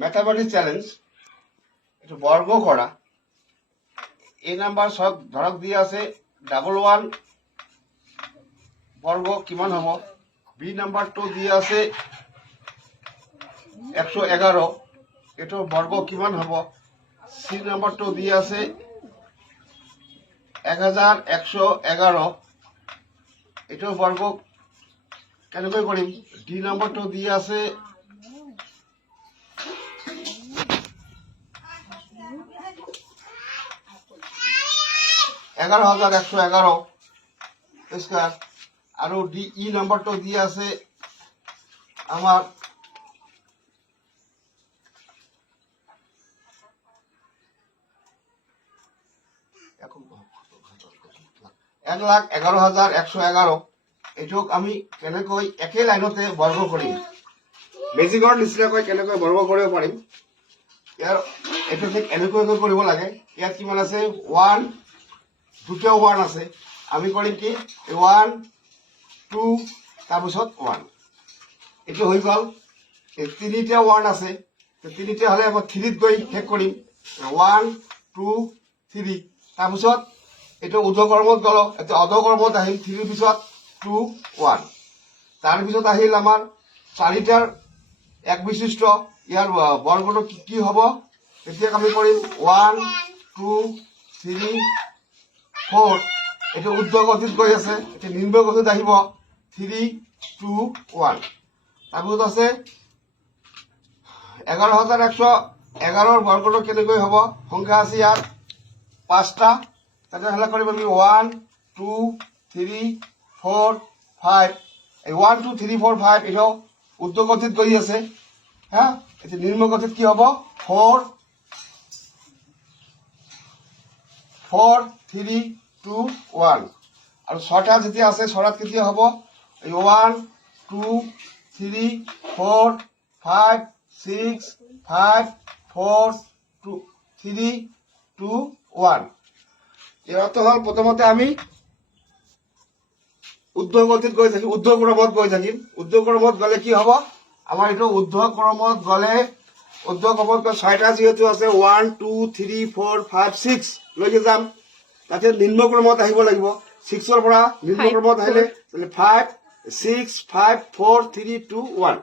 Mathematics challenge একটু বর্গ করা। এ নাম্বার সব ধরক দিয়ে আছে 11 বর্গ কিমান হব। বি নাম্বারটো দিয়ে আছে 111 এটার বর্গ কিমান হব। সি নাম্বারটো দিয়ে আছে 1111 এটার বর্গ কেনেকৈ কৰিম। ডি নাম্বারটো দিয়ে আছে 11,111 স্কয়ার। আর ডি ই নাম্বারটো দিয়ে আছে আমার 1,11,111 এটোক আমি কেনেকৈ একে লাইনতে বর্গ কৰিম। বেজিকৰ নিচিনাকৈ কেনেকৈ বৰ্গ কৰিব পাৰিম। ইয়াৰ এইটো ঠিক এনেকৈ কৰিব লাগে। ইয়াত কিমান আছে 1 দুটা 1 আছে। আমি কৰিম কি 1 2 তাৰপিছত 1 এইটো হৈ গ'ল। এই তিনিটা 1 আছে, তিনিটা হলে আমি 3 গৈ শেষ কৰিম। 1 2 3 তাৰপিছত এইটো ঊৰ্ধ্বকৰ্মত গ'ল, এইটো অধকৰ্মত আহিল 3 পিছত 2 1 তাৰপিছত আহিল আমাৰ চাৰিটাৰ এক বিশিষ্ট। ইয়াৰ বৰ্গটো কি হ'ব। এতিয়া আমি কৰিম 1 2 3 4 এইটো ঊৰ্ধ্বগতিত গৈ আছে, এতিয়া নিম্ন গতিত আহিব 3 2 1 তাৰপিছত আছে 11,111 বৰ্গটো কেনেকৈ হ'ব। সংখ্যা আছে ইয়াত 5টা। তেতিয়াহ'লে কৰিম আমি 1 2 3 4 5 এই 1 2 3 4 5 এটা ঊৰ্ধ্বগতিত গৈ আছে। হ্যাঁ, এটা নিম্ন গতিত কি হ'ব 4 4 3 2 1 আর 6টা যেতিয়া আছে 6টাত কেতিয়া হ'ব 1 2 3 4 5 6 5 4 2 3 2 1 এর অর্থ হল প্রথমতে আমি ঊর্ধ্বগতিত গৈ থাকিম, ঊর্ধ্বক্রমত গৈ থাকিম। ঊর্ধ্বক্রমত গলে কি হ'ব আমার এটা ঊর্ধ্বক্রমত গলে ঊর্ধ্বক্রমত 6টা যেহেতু আছে 1 2 3 4 5 6 লৈকে যাম। তাতে নিম্নক্রমত আহিব লাগিব। 6ৰ পৰা নিম্নক্রমত আহিলে 5 6 5 4 3 2 1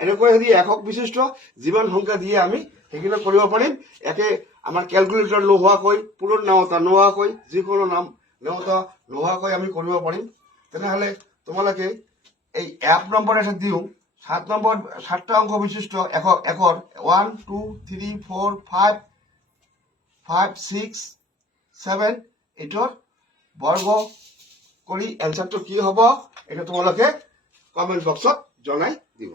এনেকৈ যদি একক বিশিষ্ট যিমান সংখ্যা দিয়ে আমি সেইখিনি কৰিব পাৰিম। একে আমাৰ ক্যালকুলেটৰ নোহোৱাকৈ, পূৰণ নেওতা নোহোৱাকৈ, যিকোনো নাম নেওতা নোহোৱাকৈ আমি কৰিব পাৰিম। তেনেহলে তোমালোকে এই 1 নম্বৰ এটা দিওঁ 7 নম্বৰ 7টা অংক বিশিষ্ট একৰ 1 2 3 4 5 5 6 7 এটাৰ বৰ্গ কৰি এনসাৰটো কি হ'ব এটা তোমালোকে কমেন্ট বক্সত জনাই দিব।